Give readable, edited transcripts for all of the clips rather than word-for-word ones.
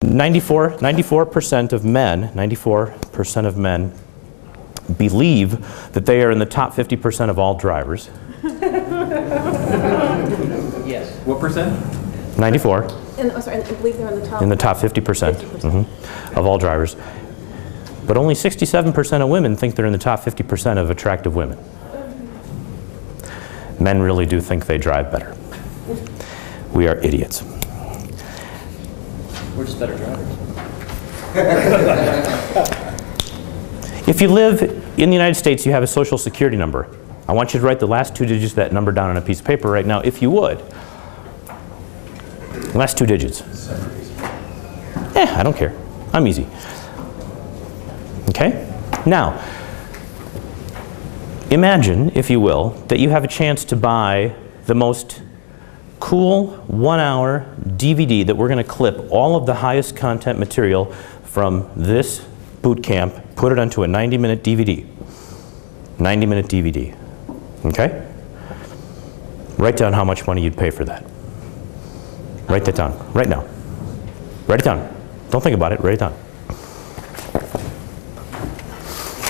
94% of men believe that they are in the top 50% of all drivers. Yes. What percent? 94. And, oh, sorry, I believe they're in the top 50%, of all drivers. But only 67% of women think they're in the top 50% of attractive women. Men really do think they drive better. We are idiots. We're just better drivers. If you live in the United States, you have a social security number. I want you to write the last 2 digits of that number down on a piece of paper right now, if you would. Last 2 digits. I don't care. I'm easy. Okay? Now, imagine, if you will, that you have a chance to buy the most cool 1-hour DVD that we're going to clip all of the highest content material from this boot camp, put it onto a 90-minute DVD. 90-minute DVD. Okay? Write down how much money you'd pay for that. Write that down. Right now. Write it down. Don't think about it. Write it down.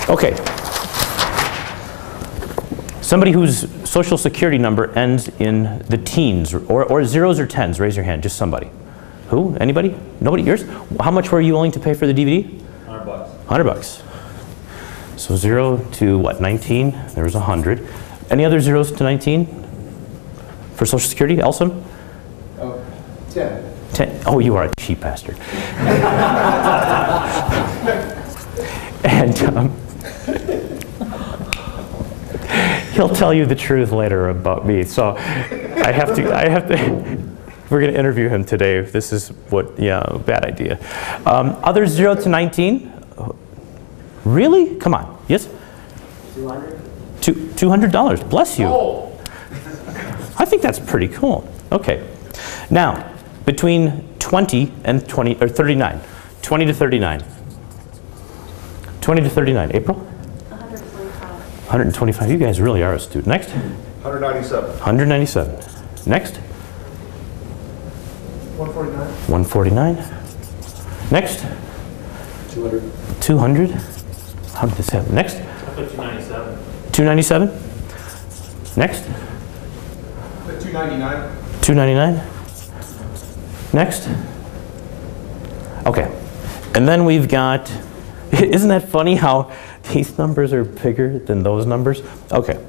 Okay. Somebody whose social security number ends in the teens, or zeros or tens, raise your hand. Just somebody. Who? Anybody? Nobody? Yours? How much were you willing to pay for the DVD? $100. $100. So 0 to what? 19? There was 100. Any other zeros to 19 for Social Security? Elsa? Oh, 10. 10. Oh, you are a cheap bastard. And he'll tell you the truth later about me. So I have to. We're going to interview him today. This is what, yeah, bad idea. Other 0 to 19? Really? Come on. Yes? $200. $200. Bless you. Oh. I think that's pretty cool. Okay. Now, between 20 and 20, or 39. 20 to 39. 20 to 39. April? 125. 125. You guys really are astute. Next? 197. 197. Next? 149. 149. Next? 200. 200. How did this happen? Next? I put 297. 297. Next? 299. 299. Next? Okay. And then we've got, isn't that funny how these numbers are bigger than those numbers? Okay.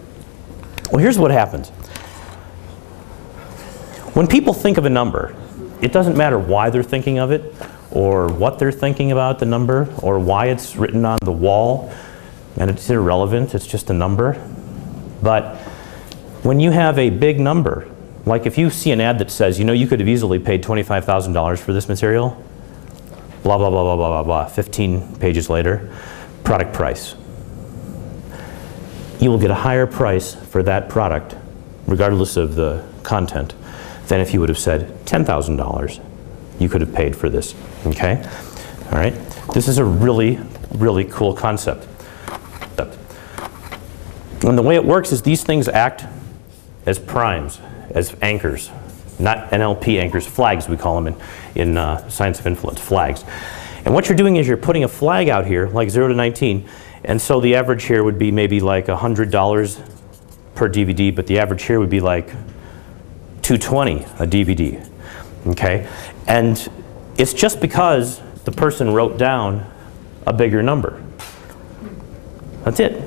Well, here's what happens. When people think of a number, it doesn't matter why they're thinking of it, or what they're thinking about the number, or why it's written on the wall, and it's irrelevant, it's just a number. But when you have a big number, like if you see an ad that says, you know, you could have easily paid $25,000 for this material, blah, blah, blah, blah, blah, blah, blah, 15 pages later, product price. You will get a higher price for that product, regardless of the content, than if you would have said $10,000 you could have paid for this, okay? All right? This is a really, really cool concept. And the way it works is these things act as primes, as anchors, not NLP anchors, flags we call them in science of influence, flags. And what you're doing is you're putting a flag out here, like 0 to 19, and so the average here would be maybe like $100 per DVD, but the average here would be like $220 a DVD, okay? And it's just because the person wrote down a bigger number. That's it.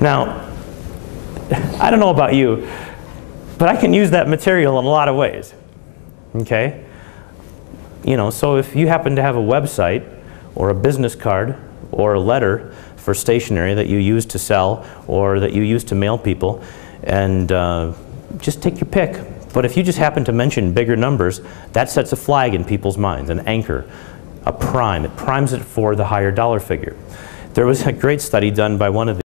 Now, I don't know about you, but I can use that material in a lot of ways, okay? You know, so if you happen to have a website or a business card or a letter for stationery that you use to sell or that you use to mail people, and just take your pick. But if you just happen to mention bigger numbers, that sets a flag in people's minds, an anchor, a prime. It primes it for the higher dollar figure. There was a great study done by one of the